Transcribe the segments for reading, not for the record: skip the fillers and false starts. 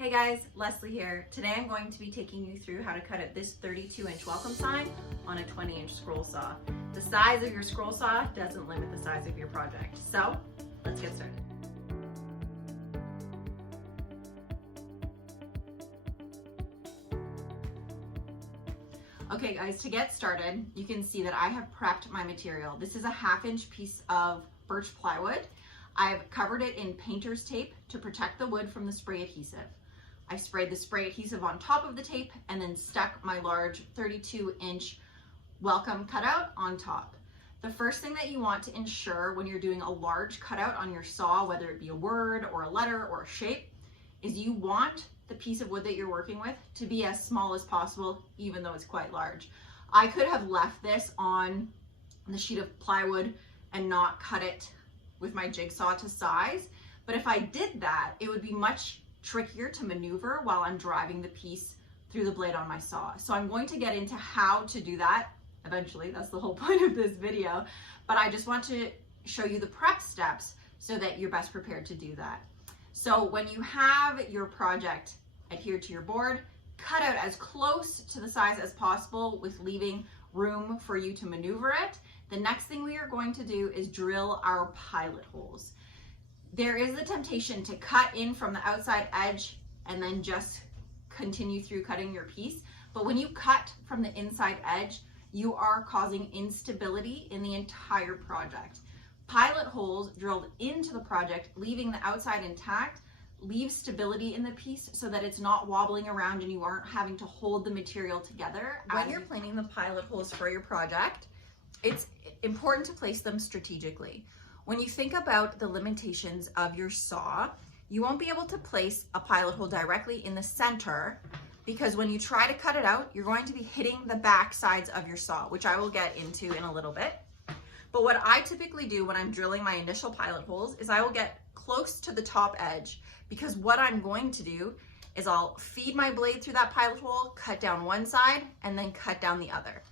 Hey guys, Leslie here. Today I'm going to be taking you through how to cut out this 32-inch welcome sign on a 20-inch scroll saw. The size of your scroll saw doesn't limit the size of your project. So, let's get started. Okay guys, to get started, you can see that I have prepped my material. This is a 1/2-inch piece of birch plywood. I've covered it in painter's tape to protect the wood from the spray adhesive. I sprayed the spray adhesive on top of the tape and then stuck my large 32-inch welcome cutout on top. The first thing that you want to ensure when you're doing a large cutout on your saw, whether it be a word or a letter or a shape, is you want the piece of wood that you're working with to be as small as possible, even though it's quite large. I could have left this on the sheet of plywood and not cut it with my jigsaw to size, but if I did that, it would be much trickier to maneuver while I'm driving the piece through the blade on my saw. So I'm going to get into how to do that eventually. That's the whole point of this video, but I just want to show you the prep steps so that you're best prepared to do that. So when you have your project adhered to your board, cut out as close to the size as possible with leaving room for you to maneuver it. The next thing we are going to do is drill our pilot holes. There is the temptation to cut in from the outside edge and then just continue through cutting your piece. But when you cut from the inside edge, you are causing instability in the entire project. Pilot holes drilled into the project, leaving the outside intact, leave stability in the piece so that it's not wobbling around and you aren't having to hold the material together. When you're planning the pilot holes for your project, it's important to place them strategically. When you think about the limitations of your saw, you won't be able to place a pilot hole directly in the center because when you try to cut it out, you're going to be hitting the back sides of your saw, which I will get into in a little bit. But what I typically do when I'm drilling my initial pilot holes is I will get close to the top edge, because what I'm going to do is I'll feed my blade through that pilot hole, cut down one side, and then cut down the other.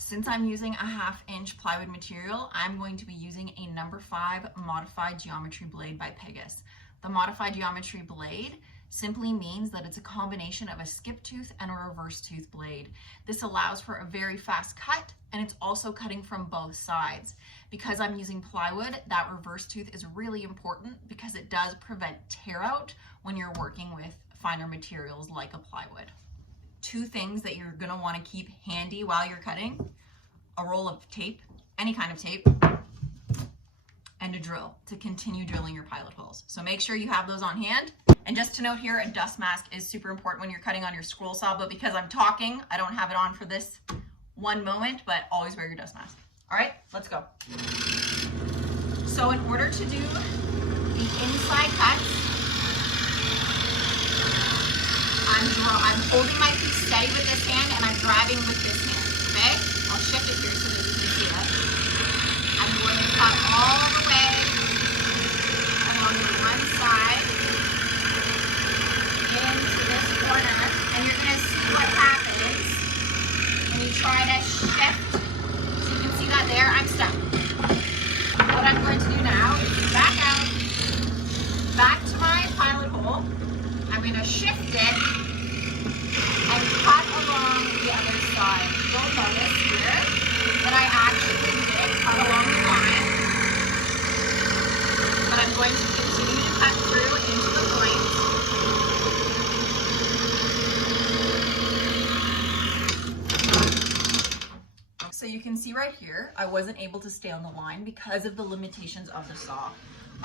Since I'm using a 1/2-inch plywood material, I'm going to be using a number 5 modified geometry blade by Pegasus. The modified geometry blade simply means that it's a combination of a skip tooth and a reverse tooth blade. This allows for a very fast cut, and it's also cutting from both sides. Because I'm using plywood, that reverse tooth is really important because it does prevent tear out when you're working with finer materials like a plywood. 2 things that you're gonna wanna keep handy while you're cutting: a roll of tape, any kind of tape, and a drill to continue drilling your pilot holes. So make sure you have those on hand. And just to note here, a dust mask is super important when you're cutting on your scroll saw, but because I'm talking, I don't have it on for this one moment, but always wear your dust mask. All right, let's go. So in order to do the inside cuts, I'm holding my piece steady with this hand and I'm driving with this hand, okay? I'll shift it here so that you can see it. I'm going to cut all the way along the one side into this corner, and you're going to see what happens when you try to shift. So you can see that there, I'm stuck. What I'm going to do now is back out, back to my pilot hole. I'm going to shift it and cut along the other side. You'll notice here that I actually did cut along the line, but I'm going to continue to cut through into the point. So you can see right here, I wasn't able to stay on the line because of the limitations of the saw.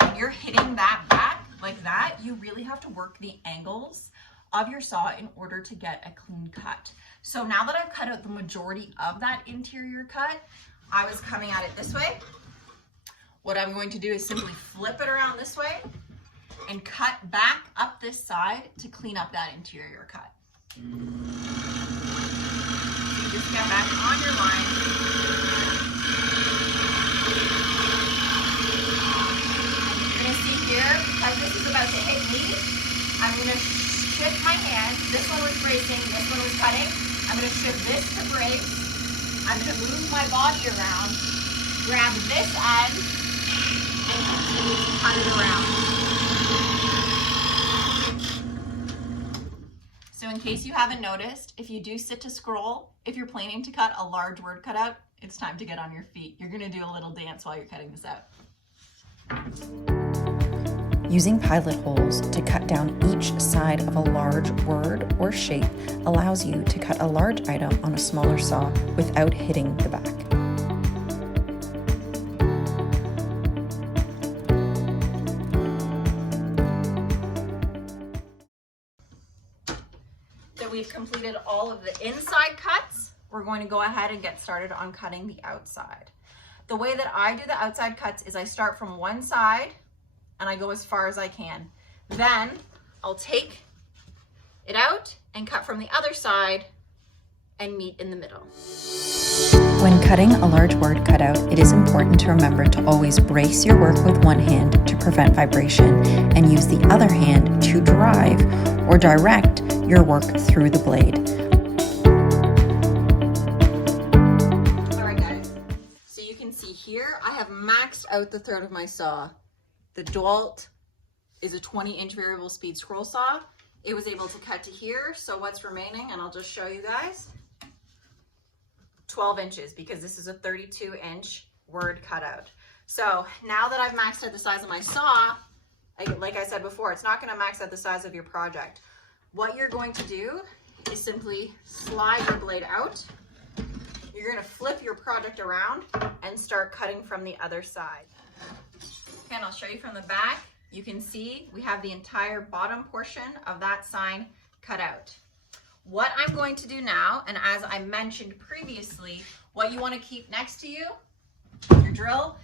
When you're hitting that back like that, you really have to work the angles of your saw in order to get a clean cut. So now that I've cut out the majority of that interior cut, I was coming at it this way. What I'm going to do is simply flip it around this way and cut back up this side to clean up that interior cut. You just get back on your line. You're gonna see here, because this is about to hit me, I'm gonna shift my hand. This one was bracing, this one was cutting. I'm gonna shift this to brace. I'm gonna move my body around, grab this end, and continue to cut it around. in case you haven't noticed, if you do sit to scroll, if you're planning to cut a large word cutout, it's time to get on your feet. You're gonna do a little dance while you're cutting this out. Using pilot holes to cut down each side of a large word or shape allows you to cut a large item on a smaller saw without hitting the back. So we've completed all of the inside cuts. We're going to go ahead and get started on cutting the outside. The way that I do the outside cuts is I start from one side and I go as far as I can. Then I'll take it out and cut from the other side and meet in the middle. When cutting a large word cutout, it is important to remember to always brace your work with one hand to prevent vibration and use the other hand to drive or direct your work through the blade. All right, guys. So you can see here, I have maxed out the throat of my saw. The DeWALT is a 20-inch variable speed scroll saw. It was able to cut to here. So what's remaining, and I'll just show you guys, 12 inches, because this is a 32-inch word cutout. So now that I've maxed out the size of my saw, like I said before, it's not gonna max out the size of your project. What you're going to do is simply slide your blade out. You're gonna flip your project around and start cutting from the other side. Okay, and I'll show you from the back. You can see we have the entire bottom portion of that sign cut out. What I'm going to do now, and as I mentioned previously, what you want to keep next to you, your drill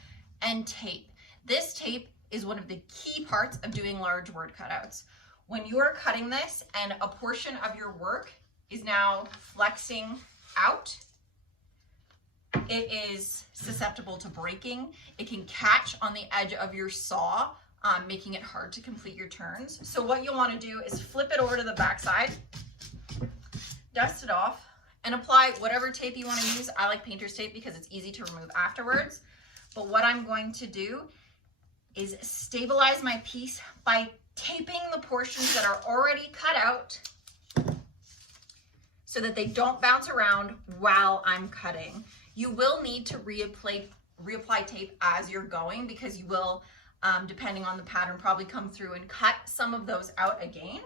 and tape. This tape is one of the key parts of doing large word cutouts. When you are cutting this and a portion of your work is now flexing out, it is susceptible to breaking. It can catch on the edge of your saw, making it hard to complete your turns. So what you'll want to do is flip it over to the back side, dust it off, and apply whatever tape you want to use. I like painter's tape because it's easy to remove afterwards. But what I'm going to do is stabilize my piece by taping the portions that are already cut out so that they don't bounce around while I'm cutting. You will need to reapply tape as you're going, because you will, depending on the pattern, probably come through and cut some of those out again.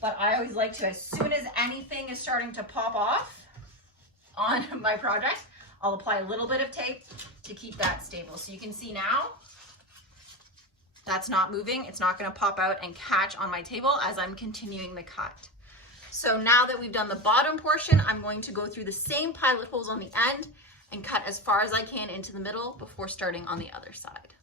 But I always like to, as soon as anything is starting to pop off on my project, I'll apply a little bit of tape to keep that stable. So you can see now, that's not moving. It's not going to pop out and catch on my table as I'm continuing the cut. So now that we've done the bottom portion, I'm going to go through the same pilot holes on the end and cut as far as I can into the middle before starting on the other side.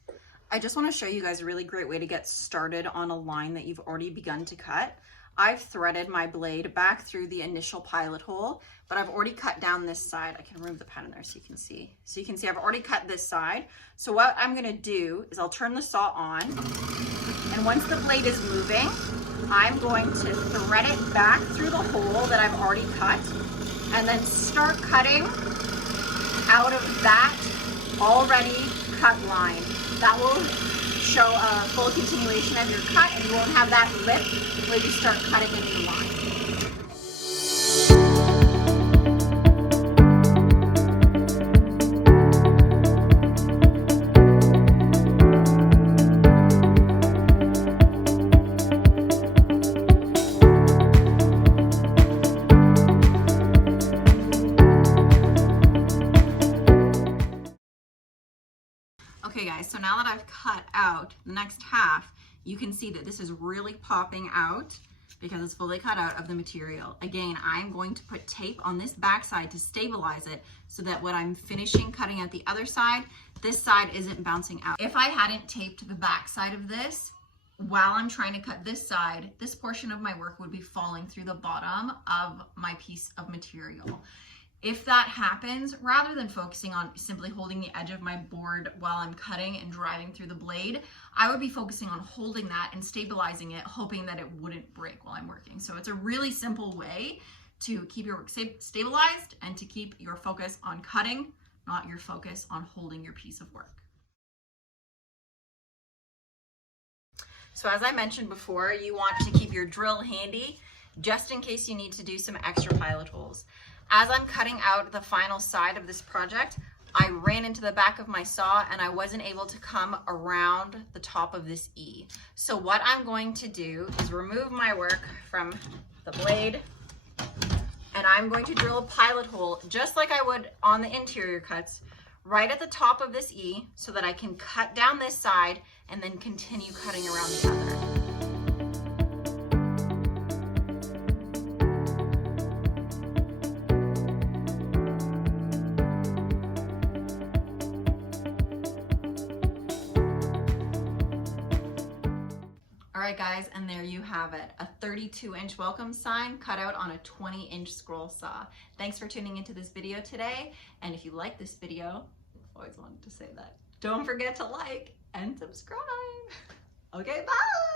I just want to show you guys a really great way to get started on a line that you've already begun to cut. I've threaded my blade back through the initial pilot hole, but I've already cut down this side. I can remove the pattern there so you can see. So you can see I've already cut this side. So what I'm going to do is I'll turn the saw on, and once the blade is moving, I'm going to thread it back through the hole that I've already cut, and then start cutting out of that already cut line. That will show a full continuation of your cut, and you won't have that lip where you start cutting a new line. Okay guys, so now that I've cut out the next half, you can see that this is really popping out because it's fully cut out of the material. Again, I'm going to put tape on this back side to stabilize it so that when I'm finishing cutting out the other side, this side isn't bouncing out. If I hadn't taped the back side of this, while I'm trying to cut this side, this portion of my work would be falling through the bottom of my piece of material. If that happens, rather than focusing on simply holding the edge of my board while I'm cutting and driving through the blade, I would be focusing on holding that and stabilizing it, hoping that it wouldn't break while I'm working. So it's a really simple way to keep your work stabilized and to keep your focus on cutting, not your focus on holding your piece of work. So as I mentioned before, you want to keep your drill handy just in case you need to do some extra pilot holes. As I'm cutting out the final side of this project, I ran into the back of my saw and I wasn't able to come around the top of this E. So what I'm going to do is remove my work from the blade, and I'm going to drill a pilot hole just like I would on the interior cuts right at the top of this E so that I can cut down this side and then continue cutting around the other. Alright guys, and there you have it, a 32-inch welcome sign cut out on a 20-inch scroll saw. Thanks for tuning into this video today, and if you like this video, always wanted to say that, don't forget to like and subscribe. Okay, bye!